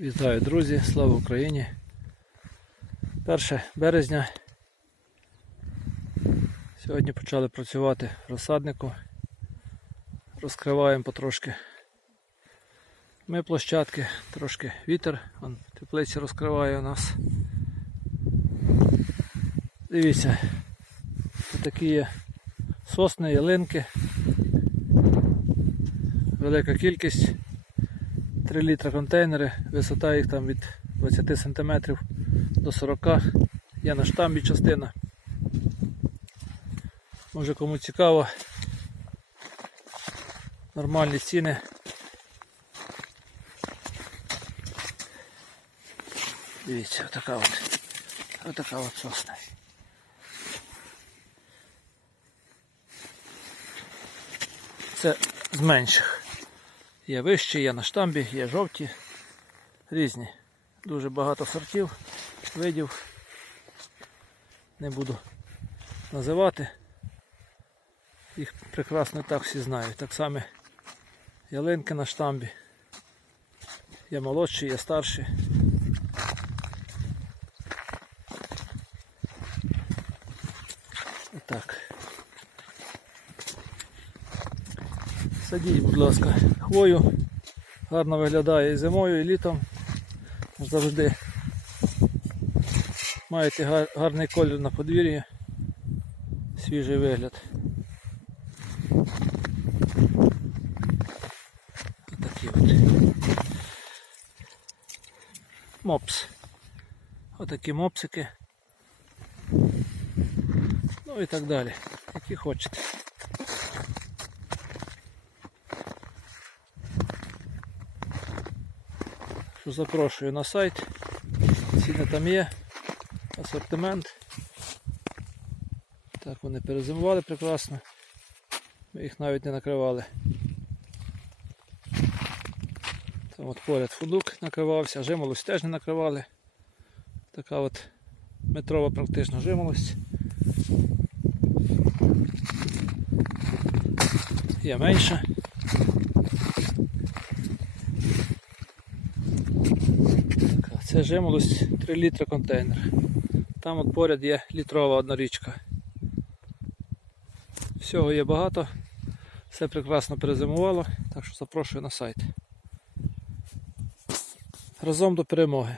Вітаю, друзі! Слава Україні! 1 березня. Сьогодні почали працювати в розсаднику. Розкриваємо потрошки. Ми площадки, трошки вітер, вон теплиці розкриває у нас. Дивіться, тут такі є сосни, ялинки. Велика кількість. 3 літра контейнери, висота їх там від 20 см до 40 Є на штамбі частина. Може кому цікаво. Нормальні ціни. Дивіться, отака от. Отака от сосна. Це з менших. Є вищі, є на штамбі, є жовті, різні. Дуже багато сортів, видів. Не буду називати. Їх прекрасно так всі знають. Так само ялинки на штамбі. Є молодші, є старші. Отак. Садіть, будь ласка, хвою. Гарно виглядає і зимою, і літом. Завжди маєте гарний колір на подвір'ї, свіжий вигляд. Отакі от. Мопс. Отакі мопсики. Ну і так далі. Які хочете. Запрошую на сайт. Ціни там є, асортимент. Так, вони перезимували прекрасно. Ми їх навіть не накривали. Там от поряд фундук накривався, жимолость теж не накривали. Така от метрова практично жимолость. Є менша. Жимолость 3 літра контейнер. Там от поряд є літрова одна річка. Всього є багато. Все прекрасно перезимувало, так що запрошую на сайт. Разом до перемоги.